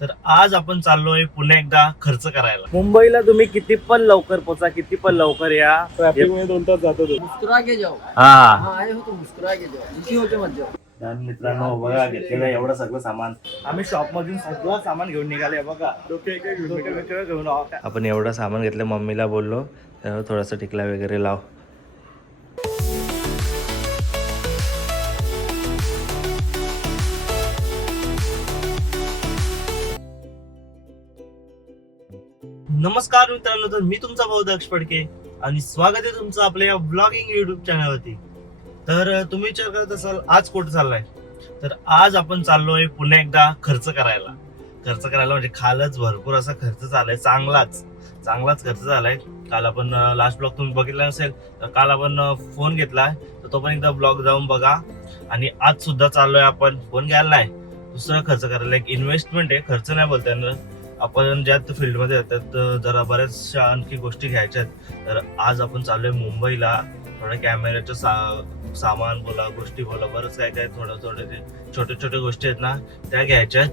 तर आज आपण चाललोय पुन्हा एकदा खर्च करायला. मुंबईला तुम्ही किती पण लवकर पोचा, किती पण लवकर या. ट्रॅफिक मध्ये 2 तास जातो. मुस्कुरा के जाओ. हा हाँ आए हो तो मुस्कुरा के जाओ, दुखी होके मत जाओ. मित्रांनो बघा, घेतलेलं एवढं सगळं सामान. आम्ही शॉप मधून सगळं सामान घेऊन निघाले बघा. डोके घेऊन आपण एवढं सामान घेतलं. मम्मीला बोललो थोडासा टिकला वगैरे लाव. नमस्कार मित्रांनो, तर मी तुमचा भाऊ दक्ष फडके आणि स्वागत आहे तुमचं आपल्या या ब्लॉगिंग युट्यूब चॅनलवरती. तर तुम्ही विचार करत असाल आज कुठे चाललाय, तर आज आपण चाललोय पुन्हा एकदा खर्च करायला. खर्च करायला म्हणजे खालच भरपूर असा खर्च झालाय, चांगलाच खर्च झालाय. काल आपण लास्ट ब्लॉग तुम्ही बघितला नसेल तर काल आपण फोन घेतलाय, तर तो पण एकदा ब्लॉग जाऊन बघा. आणि आज सुद्धा चाललोय आपण फोन घ्यायला नाही, दुसरा खर्च करायला. एक इन्व्हेस्टमेंट आहे, खर्च नाही बोलता येणार. आपण ज्यात फील्डमध्ये येतात जरा बऱ्याचशा आणखी गोष्टी घ्यायच्या आहेत. तर आज आपण चाललोय मुंबईला. थोड्या कॅमेऱ्याचं सामान बोला, गोष्टी बोला, बरंच काय थोडं ते छोटे गोष्टी आहेत ना, त्या घ्यायच्या आहेत.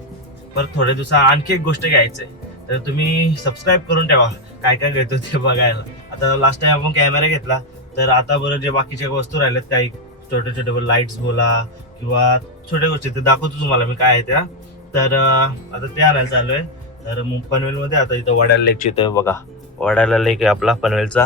परत थोड्या दिवसा आणखी एक गोष्ट घ्यायची आहे, तर तुम्ही सबस्क्राईब करून ठेवा काय काय घेतो ते बघायला. आता लास्ट टाइम आपण कॅमेरा घेतला, तर आता बरं जे बाकीच्या वस्तू राहिल्यात काही छोटे लाईट्स बोला किंवा छोट्या गोष्टी, ते दाखवतो तुम्हाला मी काय आहे त्या. तर आता ते आणायला चालू आहे. तर पनवेलमध्ये आता इथं वडाळा लेकची इथं बघा, वडाळा लेक आहे आपला पनवेलचा.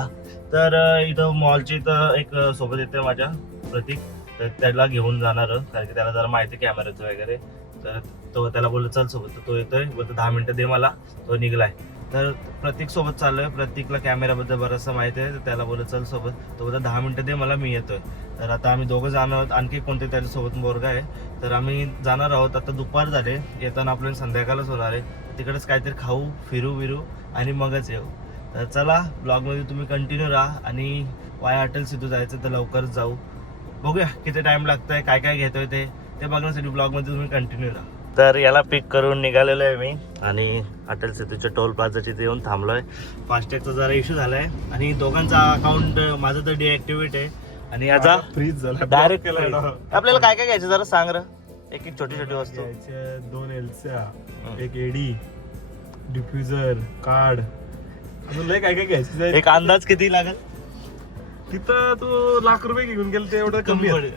तर इथं मॉलची इथं एक सोबत येते माझ्या प्रतीक, तर त्याला घेऊन जाणार, कारण की त्याला जरा माहिती कॅमेऱ्याचं वगैरे. तर तो त्याला बोललो चल सोबत, तर तो येतोय, बोलतो 10 मिनिटं दे मला, तो निघलाय. तर प्रतीक सोबत चाललोय. प्रतीकला कॅमेऱ्याबद्दल बरंचसं माहिती आहे, तर त्याला बोललो चल सोबत, तो बोलतो 10 मिनिटं दे मला, मी येतोय. तर आता आम्ही दोघं जाणार आहोत, आणखी कोणते त्याच्यासोबत बोरगा आहे. तर आम्ही जाणार आहोत. आता दुपार झाले, येताना आपल्याला संध्याकाळच होणार आहे. तिकडेच काहीतरी खाऊ, फिरू आणि मगच येऊ. तर चला ब्लॉगमध्ये तुम्ही कंटिन्यू राहा. आणि वाया अटल सिद्धू जायचं तर लवकरच जाऊ. बघूया किती टाइम लागतोय, काय काय घेतोय ते बघण्यासाठी ब्लॉगमध्ये तुम्ही कंटिन्यू राहा. तर याला पिक करून निघालेलो आहे मी, आणि अटल सेतूच्या टोल प्लाझाच्या इथे येऊन थांबलोय. फास्टॅगचा जरा इश्यू झालाय आणि दोघांचा अकाउंट माझं तर डिॲक्टिव्हेट आहे आणि याचा फ्रीज झाला डायरेक्ट केला. आपल्याला काय काय घ्यायचं जरा सांग र. एक छोटी वस्तू. 2 एलच्या, एक एडी, डिफ्युजर, कार्ड, अजून लय काय घ्यायचं. एक अंदाज किती लागेल? तिथं तू लाख रुपये घेऊन गेल, ते एवढं कमी आहे.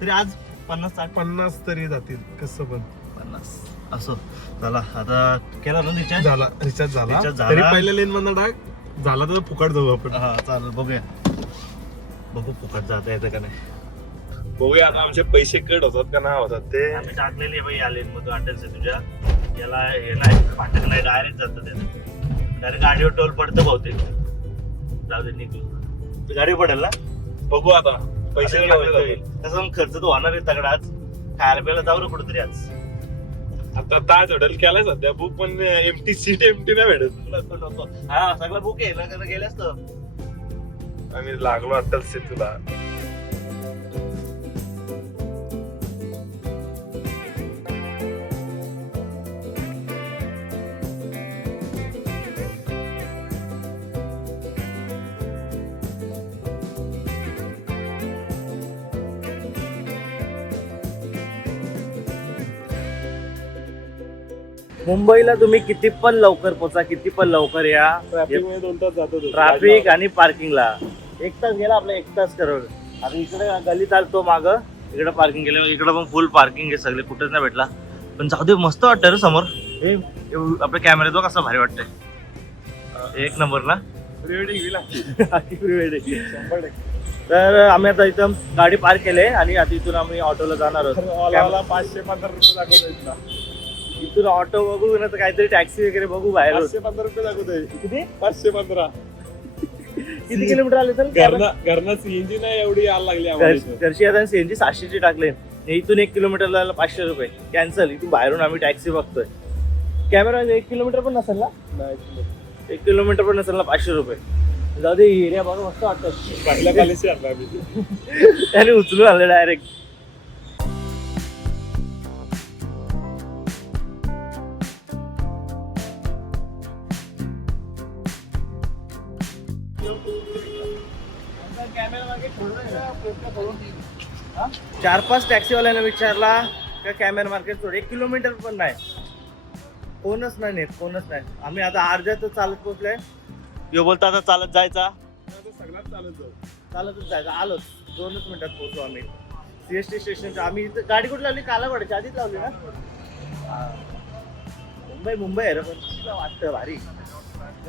तरी आज 50-60 50 तरी जातील कसं पण. 50 असो. चला आता केला ना रिचार्ज. झाला, रिचार्ज झाला. रिचार्ज झाला. तरी पहिल्या लेन मधनं टाक, झाला तर फुकट जाऊ आपण. हा चालेल, बघू फुकट जाता येतं का नाही. बघूया आता आमचे पैसे कट होतात का नाही होतात ते. आम्ही टाकलेली बाई आले मग अटेल तुझ्या याला हे नाही, फाटक नाही, डायरेक्ट जातं त्याचं. डायरेक्ट गाडीवर टोल पडतं बहुतेक. जाऊ दे, निघू. तू गाडी पडेल ना. बघू आता पैसे तसं मग खर्च तो होणार आहे तगडाच. खायला प्यायला जाऊ ना कुठेतरी आज. आता ताज हॉटेल केलाय सध्या बुक, पण एमटी सीट एमटी नाही भेटत. नको. हा सगळं बुक आहे ना, गेले असतं. आम्ही लागलो अटल सेतूला. मुंबईला तुम्ही किती पण लवकर पोचा, किती पण लवकर या. ट्रॅफिक मध्ये 2 तास जातो. ट्रॅफिक आणि पार्किंगला 1 तास गेला आपला, 1 तास करवलं. आता इकडे गलीत आलतो माग, इकडे पार्किंग केलं. इकडे पण फुल पार्किंग आहे, सगळे कुठेच नाही भेटला. पण जाऊ दे, मस्त वाटतं रे समोर. हे आपल्या कॅमेऱ्यात बघ कसं भारी वाटतंय. एक नंबर ना. तर आम्ही आता इथं गाडी पार्क केली आणि आता इथून आम्ही ऑटोला जाणार आहोत. 515 रुपये दाखवतोय. इथून ऑटो बघू ना, तर काहीतरी टॅक्सी वगैरे बघू बाहेर. 515 रुपये दाखवतोय. किती? 515. किती किलोमीटर आले तर? घरना सीएनजी नाही एवढी यायला लागली आम्हाला. घरची आता सीएनजी 700ची टाकले. इथून 1 किलोमीटरला 500 रुपये कॅन्सल. इथून बाहेरून आम्ही टॅक्सी बघतोय. कॅमेरा 1 किलोमीटर पण नसेल ना, 1 किलोमीटर पण नसेल ना, 500 रुपये. जाऊ दे, एरिया बघा मस्त वाटतं. पहिल्या कॉलेजची त्याने उचलून आलं डायरेक्ट. चार 5 टॅक्सीवाल्यांना विचारला का कॅमेरा मार्केट थोडं 1 किलोमीटर पण नाही. कोणच नाही नेत, कोणच नाही. आम्ही आता अर्ध्यात चालत पोहोचलोय. यो बोलता आता चालत जायचा, सगळ्यात चालत जाऊ. चालतच जायचं. आलोच 2च मिनिटात पोहोचू आम्ही CST स्टेशनच्या. आम्ही इथं गाडी कुठे लावली? कालावाडीच्या आधीच लावली ना. मुंबई आहे रे, पण तुला वाटतं भारी.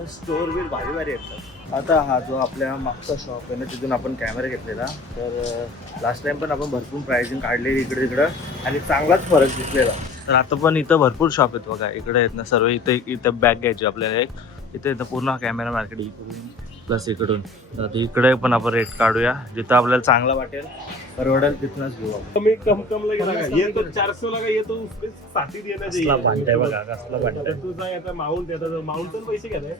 स्टोर बिल भारी भारी आहेत. आता हा जो आपल्या मागचा शॉप आहे ना, तिथून आपण कॅमेरा घेतलेला. तर लास्ट टाइम पण आपण भरपूर प्राइसिंग काढलेली इकडे तिकडं आणि चांगलाच फरक दिसलेला. तर आता पण इथं भरपूर शॉप आहेत बघा. इकडे आहेत ना सर्व. इथं बॅग घ्यायची आपल्याला एक. इथं पूर्ण कॅमेरा मार्केट इकडून प्लस इकडून. तर इकडे पण आपण रेट काढूया, जिथं आपल्याला चांगला वाटेल, परवडेल तिथूनच घेऊ आपण. कमी कम लगे लगा ये तो 400 लगा, ये तो उसके साथ ही देना कसला चाहिए. भांडे बघा, कसला भांडे. तू सांग आता माउंट येतात, माउंट पण पैसे घेताय.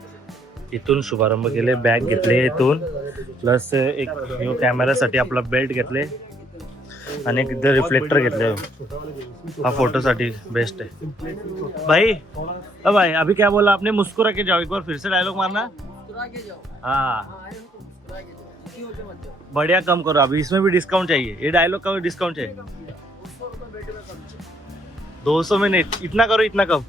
इथून शुभारंभ केले, बॅग घेतले इथून, प्लस एक कॅमेरासाठी आपला बेल्ट घेतले आणि एक इथं रिफ्लेक्टर घेतले. हा फोटोसाठी बेस्ट है भाई. भाई अभी क्या बोला आपने? मुस्कुरा के जाओ, एक बार फिर से डायलॉग मारना. मुस्कुरा के जाओ. हाँ आए हो तो मुस्कुरा के जाओ. दुखी होके मत जाओ. बढ़िया, कम करो अभी. इसमें भी डिस्काउंट चाहिए. ये डायलॉग का डिस्काउंट चाहिए. 200 रुपये बेटे में कम. 200 में नहीं, इतना करो, इतना कम.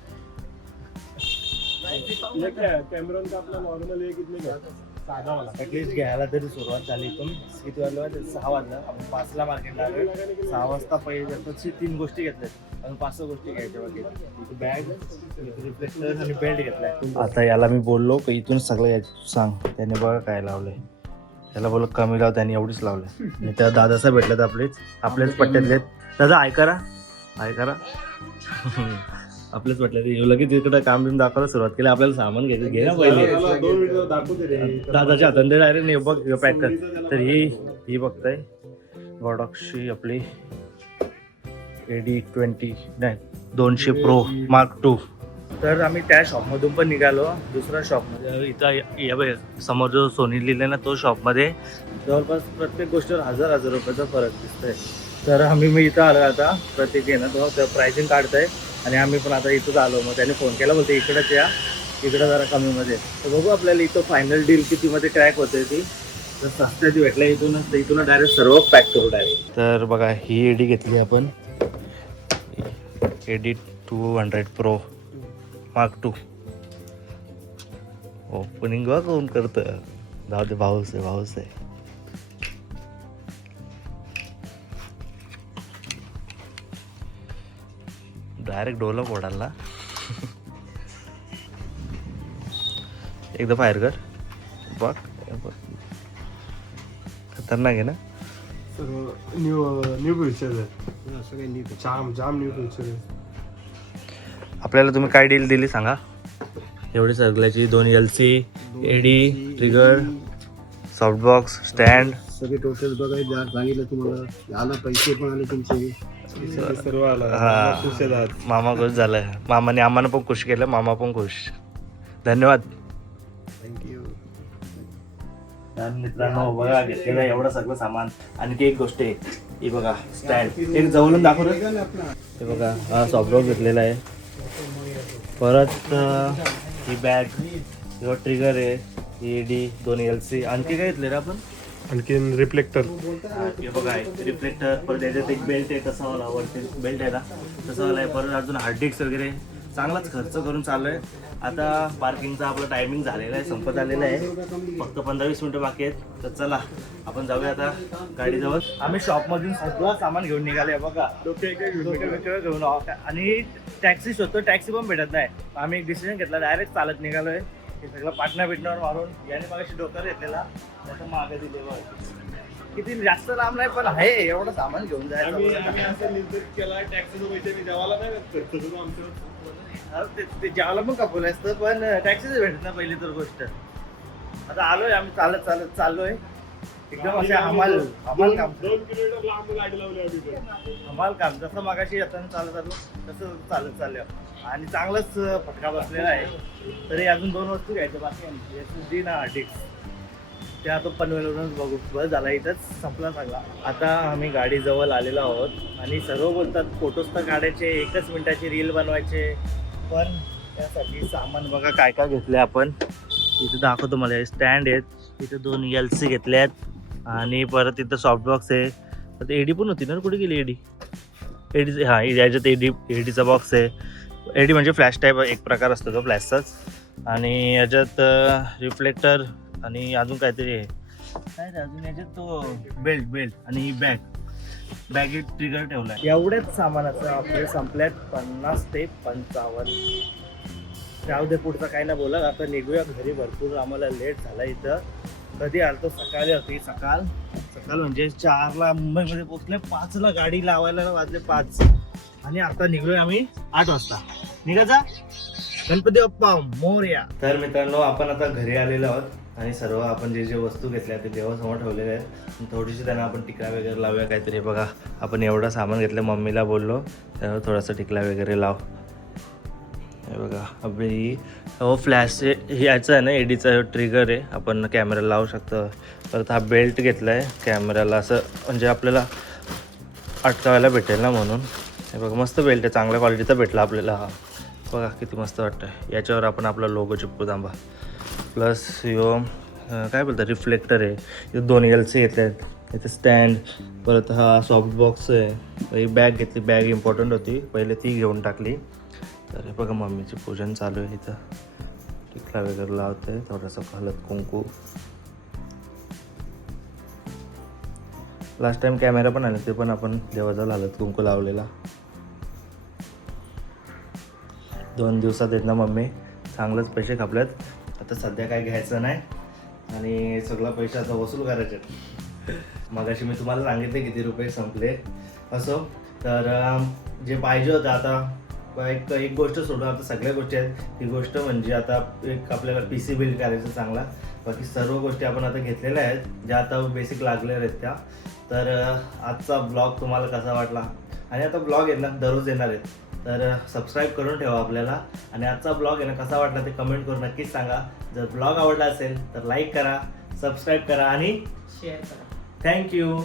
ये क्या है? कैमरॉन का आपला नॉर्मल आहे कितने का? साधा वाला. ॲटलिस्ट घ्यायला तरी सुरुवात झाली. पण किती वाजलं? 6 वाजलं. आपण 5ला मार्केटला आलो. 6 वाजता पहिले जातात 3 गोष्टी घेतल्यात आणि 5 गोष्टी घ्यायच्या बाकी. बॅग, रिफ्लेक्टर आणि बेल्ट घेतलाय. आता याला मी बोललो की इथून सगळं घ्यायचं, तू सांग. त्याने बघा काय लावलंय. त्याला बोललो कमी लाव, त्याने एवढीच लावलंय. आणि त्या दादाचा भेटल्यात आपलेच पट्ट्यातले. दादा ऐका आपलेच म्हटलं लगेच तिकडे काम बिम दाखवायला सुरुवात केली. आपल्याला सामान घ्यायचं, घे ना पहिले. 2 मिनिटं दाखवते रे. दादाच्या हातात डायरेक्ट नाही बघ पॅक कर. तर ही बघताय गॉडॉक्सची आपली AD20 नाही 200 Pro Mark II. तर आम्ही त्या शॉपमधून पण निघालो. दुसऱ्या शॉपमध्ये इथं समोर जो सोनी लिहिलं ना, तो शॉपमध्ये जवळपास प्रत्येक गोष्टीवर 1000 रुपयाचा फरक दिसतोय. तर मी इथं आलो आता. प्रत्येक आहे ना तो प्राइसिंग काढतोय आणि आम्ही पण आता इथंच आलो. मग त्याने फोन केला, बोलते इकडंच या, इकडं जरा कमीमध्ये. तर बघू आपल्याला इथं फायनल डील कितीमध्ये क्रॅक होते ती. तर सस्त्यात भेटल्या इथून डायरेक्ट सर्व पॅक करू डायरेक्ट. तर बघा ही AD घेतली आपण, AD200 Pro Mark II. Opening बघ कोण करतं. जाऊ दे, भाऊच आहे. डायरेक्ट डोला फोडायला. एकदा फायर कर बघ. खतरनाक आहे ना. सर्व न्यू फ्युचर आहे. जाम न्यू फ्युचर आहे. आपल्याला तुम्ही काय डील दिली सांगा. एवढी सगळ्याची 2 LC, AD, trigger, softbox, stand, सगळे टोटल बघायला सांगितलं तुम्हाला. आला पैसे पण आले तुमचे. सर्व आला. हा. खुश आहेत. मामा खुश झालाय. मामाने आम्हाला पण खुश केलं. मामा पण खुश. धन्यवाद. थँक्यू. मित्रांनो बघा घेतलेलं एवढं सगळं सामान. आणि ती एक गोष्ट आहे, ही बघा स्टँड. एक जवळून दाखवलं हे बघा. हा सॉफ्टबॉक्स घेतलेला आहे. परत ही बॅग, किंवा ट्रिगर आहे, ही AD, 2 LC. आणखी काय घेतले रे आपण? आणखीन रिफ्लेक्टर. हे बघा रिफ्लेक्टर. परत याच्यात एक बेल्ट आहे तसा वाला, वरती बेल्ट आहे ना तसा वाला आहे. परत अजून हार्ड डिस्क वगैरे चांगलाच खर्च करून चालू आहे. आता पार्किंगचा आपला टायमिंग झालेला आहे, संपत आलेला आहे. फक्त 15-20 मिनिटं बाकी आहेत. तर चला आपण जाऊया आता गाडीजवळ. आम्ही शॉपमधून सगळं सामान घेऊन निघाले बघा. डोके घेऊन आणि टॅक्सी शोधतो. टॅक्सी पण भेटत नाही. आम्ही एक डिसिजन घेतला, डायरेक्ट चालत निघालोय. हे सगळं पाटणा बिटण्यावर मारून याने मगाशी डोक्यावर घेतलेला, त्याचं मागे दिले. किती जास्त लांब नाही पण आहे एवढं सामान घेऊन जायचं. ते जेवायला पण कपवलं असतं पण टॅक्सीच भेटत ना पहिली तर गोष्ट. आता आलोय आम्ही चालत चाललोय. एकदम असे हमाल काम. 2 किलोमीटर लांब गाडी लावली आम्ही. हमाल काम. जसं मागाशी येताना चालत आलो तसं चालत चाललो. आणि चांगलाच फटका बसलेला आहे. तरी अजून 2 वस्तू घ्यायच्या बाकी आहे. SSD ना डिस्क, ते आता पनवेलवरूनच बघू. बस झाला, इथंच संपला सगळा. आता आम्ही गाडीजवळ आलेलो आहोत आणि सर्व बोलतात फोटोज तर काढायचे, 1 मिनिटाची रील बनवायचे. पण त्यासाठी सामान बघा काय काय घेतले आपण. इथे दाखवतो मला. स्टँड आहेत, इथे 2 LC घेतले आहेत आणि परत इथं सॉफ्टबॉक्स आहे. तर AD पण होती ना, कुठे गेली AD? हा याच्यात ADचा बॉक्स आहे. एडी म्हणजे फ्लॅश टाईप एक प्रकार असतो तो फ्लॅशचाच. आणि याच्यात रिफ्लेक्टर आणि अजून काहीतरी आहे काय रे अजून याच्यात तो बेल्ट आणि ही बॅगेत ट्रिगर ठेवलाय. एवढ्याच सामानाचं आपले संपल्यात 50 ते 55. जाऊ दे पुढचं काही ना बोला. आता निघूया घरी. भरपूर आम्हाला लेट झाला इथं. कधी आलतो सकाळी होती. सकाळ म्हणजे 4ला मुंबईमध्ये पोहोचले. 5ला गाडी लावायला वाजले 5 आणि आता निघलोय आम्ही 8 वाजता. निघायचा गणपती बाप्पा मोरया. तर मित्रांनो आपण आता घरी आलेलो आहोत आणि सर्व आपण जे जे वस्तू घेतल्या ते देवासमोर ठेवलेले आहेत. थोडीशी त्यांना आपण टिकला वगैरे लावूया काहीतरी. बघा आपण एवढं सामान घेतलं. मम्मीला बोललो त्यावर थोडासा टिकला वगैरे लाव. हे बघा अभि हो फ्लॅश ह्याचं आहे ना एडीचा ट्रिगर आहे. आपण कॅमेरा लावू शकतो. परत हा बेल्ट घेतला आहे कॅमेऱ्याला असं म्हणजे आपल्याला अटकावायला भेटेल ना म्हणून. हे बघा मस्त बेल्ट आहे. चांगल्या क्वालिटीचा भेटला आपल्याला हा. बघा किती मस्त वाटतं. याच्यावर आपण आपला लोगो चिपकू थांबा. प्लस यो काय बोलतात रिफ्लेक्टर आहे. इथे 2 LC घेतले आहेत. इथे स्टँड. परत हा सॉफ्ट बॉक्स आहे. ही बॅग घेतली. बॅग इम्पॉर्टंट होती पहिले ती घेऊन टाकली. तर हे बघा मम्मीचे पूजन चालू आहे. इथं टिकला वगैरे लावते. थोडंसं हळद कुंकू. लास्ट टाइम कॅमेरा पण आले ते पण आपण देवाचा हळद कुंकू लावलेला. 2 दिवसात येत ना मम्मी. चांगलंच पैसे खपल्यात. आता सध्या काय घ्यायचं नाही आणि सगळं पैसे आता वसूल करायचे. मगाशी मी तुम्हाला सांगितले किती रुपये संपले. असो तर जे पाहिजे होतं आता एक गोष्ट सोडून आता सगळ्या गोष्टी आहेत. ती गोष्ट म्हणजे आता एक आपल्याला PC बिल्ड करायचं चांगला. बाकी सर्व गोष्टी आपण आता घेतलेल्या आहेत ज्या आता बेसिक लागलेल्या आहेत त्या. तर आजचा ब्लॉग तुम्हाला कसा वाटला आणि आता ब्लॉग आहे ना दररोज येणार आहेत. तर सबस्क्राईब करून ठेवा आपल्याला. आणि आजचा ब्लॉग आहे ना कसा वाटला ते कमेंट करून नक्कीच सांगा. जर ब्लॉग आवडला असेल तर लाईक करा, सबस्क्राईब करा आणि शेअर करा. थँक्यू.